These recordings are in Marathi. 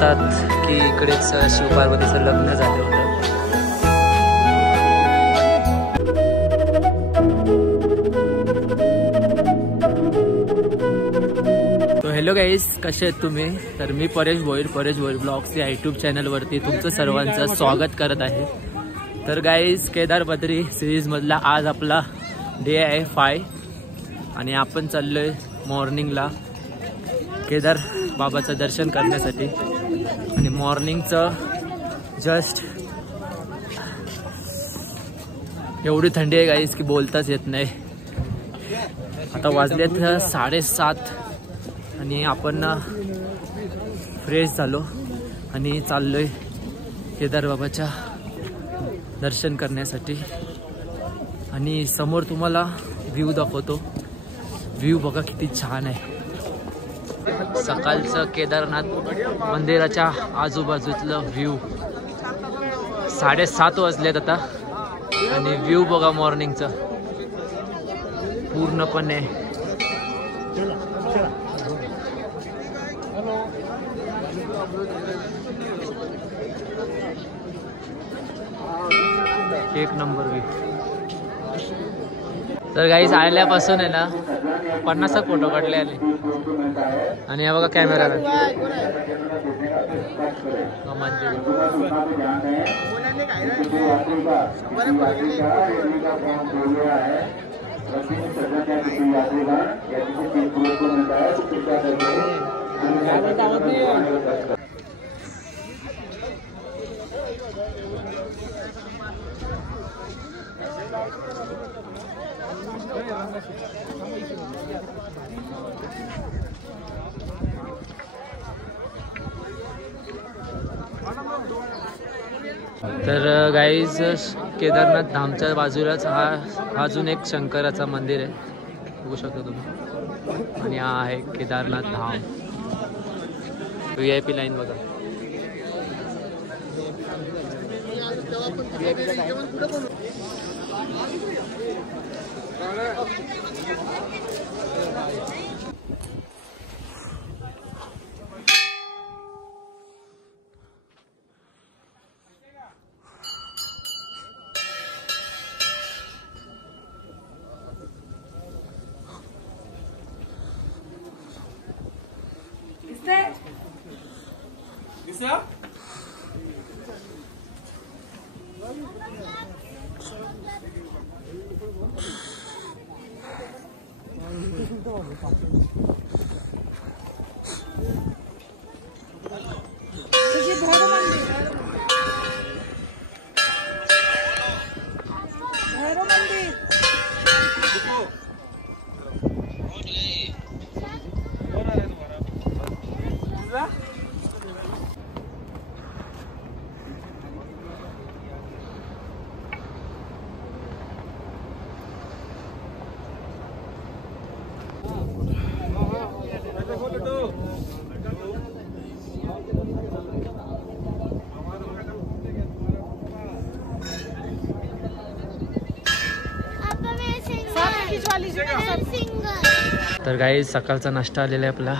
बोलतात की इकडेच शिवपार्वतीचं लग्न झालं होतं. हॅलो गाईज, कसे आहेत तुम्ही? तर मी परेश भोईर ब्लॉग्स या यूट्यूब चॅनलवरती तुमचं सर्वांचं स्वागत करत आहे. तर गाईज, केदार बद्री सिरीजमधला आज आपला डे आहे 5 आणि आपण चाललोय मॉर्निंगला केदार बाबाचं दर्शन करण्यासाठी. आणि मॉर्निंगचं जस्ट एवढी थंडी आहे गाईज की बोलताच येत नाही. आता वाजलेत 7:30 आणि आपण फ्रेश झालो आणि चाललोय केदार बाबाच्या दर्शन करण्यासाठी. आणि समोर तुम्हाला व्ह्यू दाखवतो. व्ह्यू बघा किती छान आहे. सकाळचं केदारनाथ मंदिराच्या आजूबाजूतलं व्ह्यू. 7:30 वाजलेत आता आणि व्ह्यू बघा मॉर्निंगचा पूर्णपणे. एक नंबर व्ह्यू. तर गाईज, आल्यापासून आहे ना 50 फोटो काढले आले. आणि हा बघा कॅमेरा तर गाईज, केदारनाथ धामच्या बाजूलाच हा अजून एक शंकराचा मंदिर आहे, बघू शकता तुम्ही. आणि हा आहे केदारनाथ धाम. VIP लाईन बघा. तर गाईज, सकाळचा नाश्ता आलेला आहे आपला.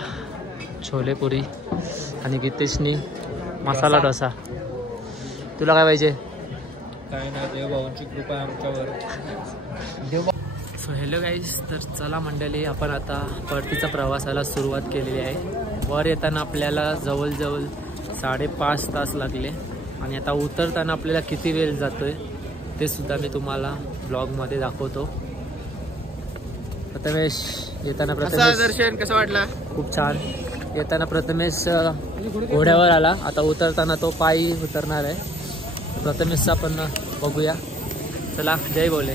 छोले पुरी आणि गीतेशनी मसाला डोसा. तुला काय पाहिजे? काय ना, देवभाऊंची कृपा आहे आमच्यावर. सो हॅलो गाईज, तर चला मंडळी, आपण आता परतीचा प्रवासाला सुरुवात केलेली आहे. वर येताना आपल्याला जवळजवळ 5.5 तास लागले आणि आता उतरताना आपल्याला किती वेळ जातोय ते सुद्धा मी तुम्हाला ब्लॉगमध्ये दाखवतो. प्रथमेश येताना दर्शन कसं वाटलं? खूप छान. येताना प्रथमेश घोड्यावर आला, आता उतरताना तो पायी उतरणार आहे. प्रथमेशचा पण बघूया. चला, जय बोले.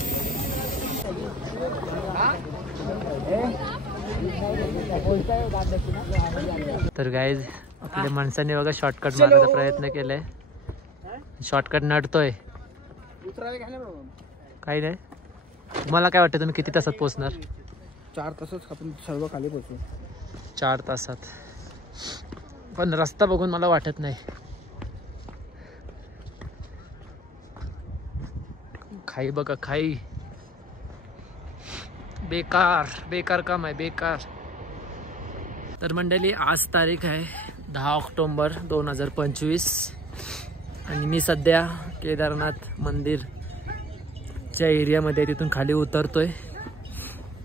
तर गाईज, आपल्या माणसाने बघा शॉर्टकट मारण्याचा प्रयत्न केलाय. शॉर्टकट नडतोय. काही नाही. तुम्हाला काय वाटतं, तुम्ही किती तासात पोहोचणार? 4 तासच आपण सर्व खाली पोहोचू. 4 तासात. पण रस्ता बघून मला वाटत नाही. खाई बघा, खाई. बेकार बेकार काम आहे, बेकार. तर मंडळी, आज तारीख आहे 10 ऑक्टोबर 2025 आणि मी सध्या केदारनाथ मंदिरच्या एरियामध्ये तिथून खाली उतरतोय.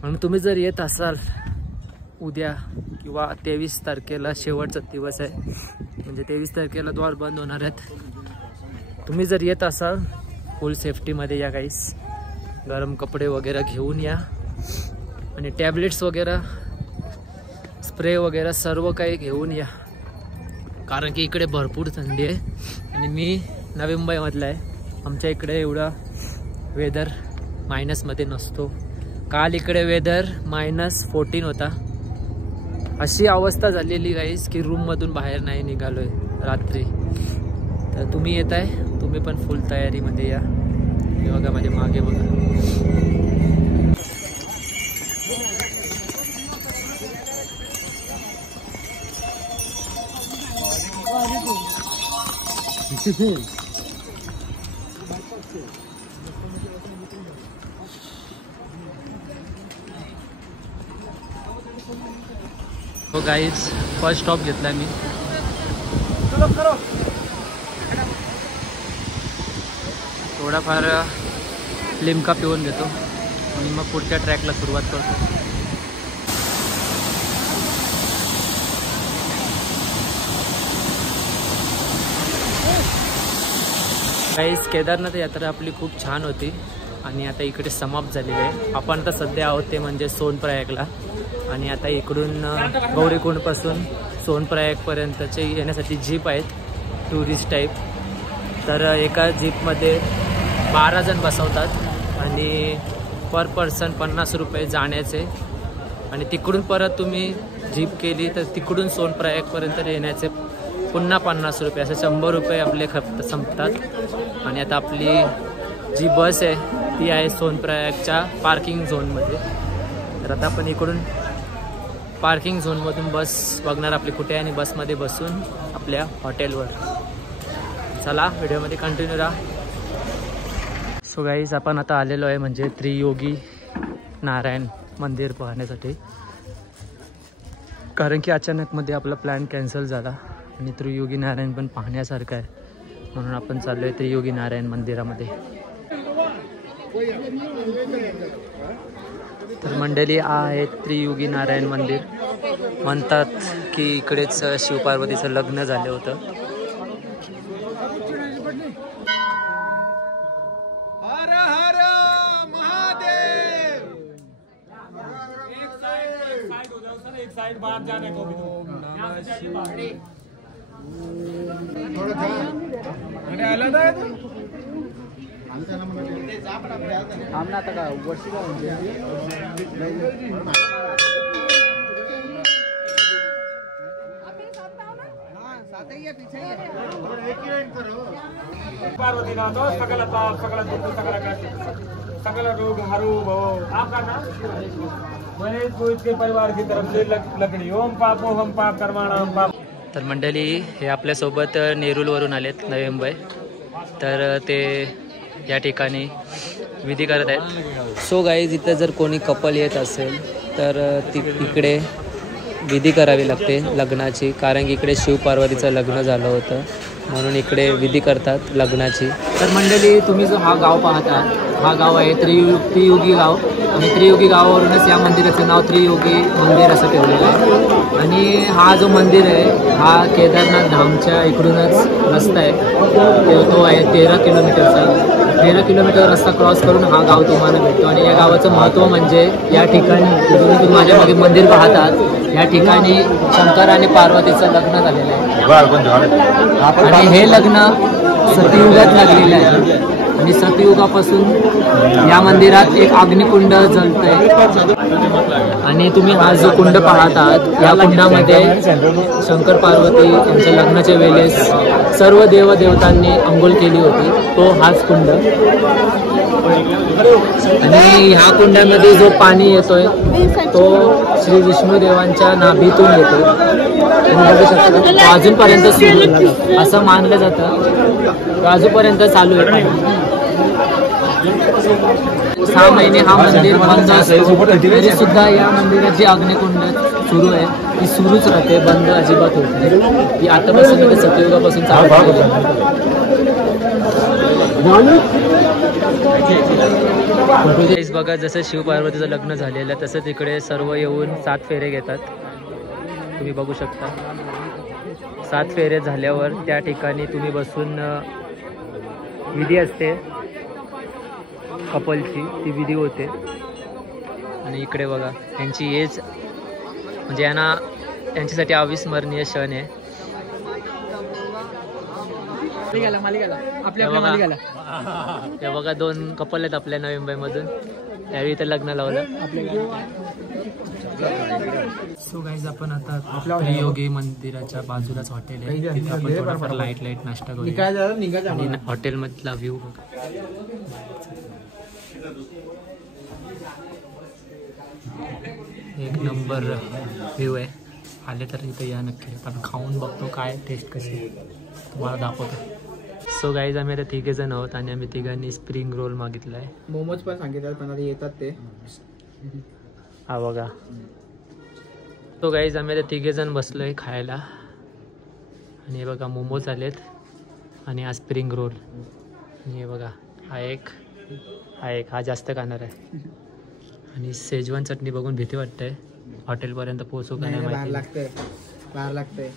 म्हणून तुम्ही जर येत असाल उद्या किंवा 23 तारखेला शेवटचा दिवस आहे, म्हणजे 23 तारखेला द्वार बंद होणार आहेत. तुम्ही जर येत असाल फुल सेफ्टीमध्ये या गाईस. गरम कपडे वगैरे घेऊन या आणि टॅबलेट्स वगैरे स्प्रे वगैरे सर्व काही घेऊन या, कारण की इकडे भरपूर थंडी आहे आणि मी नवी मुंबईमधला आहे. आमच्या इकडे एवढा वेदर मायनसमध्ये नसतो. काल इकडे वेदर -14 होता. अशी अवस्था झालेली गाईस की रूममधून बाहेर नाही निघालोय रात्री. तर तुम्ही येत आहे, तुम्ही पण फुल तयारीमध्ये या. हे बघा माझ्या मागे बघा. हो गाईज, फर्स्ट स्टॉप घेतला मी. थोडाफार लिमका पिऊन घेतो आणि मग पुढच्या ट्रॅकला सुरुवात करतो. गाईज, केदारनाथ यात्रा आपली खूप छान होती आणि आता इकडे समाप्त झालेली आहे. आपण तर सध्या आहोत ते म्हणजे सोनप्रयागला आणि आता इकडून गौरीकुंडपासून सोनप्रयागपर्यंतचे येण्यासाठी जीप आहेत टुरिस्ट टाईप. तर एका जीपमध्ये 12 जण बसवतात आणि पर पर्सन 50 रुपये जाण्याचे आणि तिकडून परत तुम्ही जीप केली तर तिकडून सोनप्रयागपर्यंत येण्याचे पुन्हा 50 रुपये, असे 100 रुपये आपले संपतात. आणि आता आपली जी बस आहे ती आहे सोनप्रयागच्या पार्किंग झोनमध्ये. तर आता आपण इकडून पार्किंग झोनमधून बस बघणार आपली कुठे आहे आणि बसमध्ये बसून आपल्या हॉटेलवर. चला व्हिडिओमध्ये कंटिन्यू राहा. सो गाईज, आपण आता आलेलो आहे म्हणजे त्रियोगी नारायण मंदिर पाहण्यासाठी, कारण की अचानकमध्ये आपला प्लॅन कॅन्सल झाला आणि त्रियोगी नारायण पण पाहण्यासारखं आहे, म्हणून आपण चाललो आहे त्रियोगी नारायण मंदिरामध्ये. तर मंडळी, आहे त्रियोगी नारायण मंदिर. म्हणतात की इकडेच शिवपार्वतीचं लग्न झालं होतं. हर हर महादेव. एक साइड बाहर जाने को भी आमना आता का वर्षीला पार्वतीनाथ सकल पाप सकल दुख सकल कष्ट सकल रोग हरू भव. आपका नाम महेश को इसके परिवार की तरफ से लकड़ी. ओम पापो हम पाप कर्माणाम पाप. तर मंडळी, हे आपल्यासोबत नेरूलवरून आलेत नवी मुंबई. तर ते या ठिकाणी विधी करत आहेत. सो गाईज, इथं जर कोणी कपल येत असेल तर इकडे विधी करावी लागते लग्नाची, कारण की इकडे शिवपार्वतीचं लग्न झालं होतं म्हणून इकडे विधी करतात लग्नाची. तर मंडळी, तुम्ही जो हा गाव पाहता हा गाव आहे त्रियोगी गाव आणि त्रियोगी गावावरूनच या मंदिराचं नाव त्रियोगी मंदिर असं ठेवलेलं आहे. आणि हा जो मंदिर आहे हा केदारनाथ धामच्या इकडूनच रस्ता आहे, तो आहे 13 किलोमीटरचा. 13 किलोमीटर रस्ता क्रॉस करून हा गाव तुम्हाला भेटतो. आणि या गावाचं महत्त्व म्हणजे या ठिकाणी तुम्ही माझ्या मागे मंदिर पाहतात, या ठिकाणी शंकर आणि पार्वतीचं लग्न झालेलं आहे आणि हे लग्न सतयुगात लागलेलं आहे. आणि सतयुगापासून या मंदिरात एक अग्निकुंड जळतंय आणि तुम्ही हा जो कुंड पाहतात या कुंडामध्ये शंकर पार्वती यांच्या लग्नाच्या वेळेस सर्व देवदेवतांनी अंघोळ केली होती, तो हाच कुंड. आणि ह्या कुंडामध्ये जो पाणी येतोय तो श्री विष्णुदेवांच्या नाभीतून येतो. तुम्ही बघू शकता अजूनपर्यंत सुरू असं मानलं जातं, अजूनपर्यंत चालू आहे. 6 महिने हा मंदिर बंद असतो तरी सुद्धा या मंदिराची अग्निकुंड सुरू आहे ती सुरूच राहते, बंद अजिबात होत नाही. ती आतापासून ते सतयुगापासून चालू आहे. बघा जसं शिव पार्वतीचं लग्न झालेलं तसं तिकडे सर्व येऊन 7 फेरे घेतात. तुम्ही बघू शकता 7 फेरे झाल्यावर त्या ठिकाणी तुम्ही बसून विधी असते कपलची, ती विधी होते. आणि इकडे बघा त्यांची एज म्हणजे यांना त्यांच्यासाठी अविस्मरणीय क्षण आहे. हे बघा 2 कपल आहेत आपल्या नवी मुंबईमधून, त्यावेळी इथं लग्न लावलं. सो गाईज आपण आता योगी मंदिराच्या बाजूलाच हॉटेल आहे, तिथे आपण थोडाफार लाईट नाश्ता करूया. आणि हॉटेलमधला व्ह्यू बघा, एक नंबर व्ह्यू आहे. आले तर इथं या नक्की. आपण खाऊन बघतो काय टेस्ट कशी तुम्हाला दाखवतो. सो गाईज आम्ही आता 3 जण आहोत आणि आम्ही 3घांनी स्प्रिंग रोल मागितला आहे. मोमोज पण सांगितलं पण आधी येतात ते. हा बघा. सो गाईज आम्ही आता 3 जण बसलो आहे खायला आणि हे बघा मोमोज आलेत आणि हा स्प्रिंग रोल आणि हे बघा हा एक हा जास्त खाणार आहे. आणि शेजवान चटणी बघून भीती वाटते हॉटेलपर्यंत पोहोचू का नाही माहिती. बाहेर लागतंय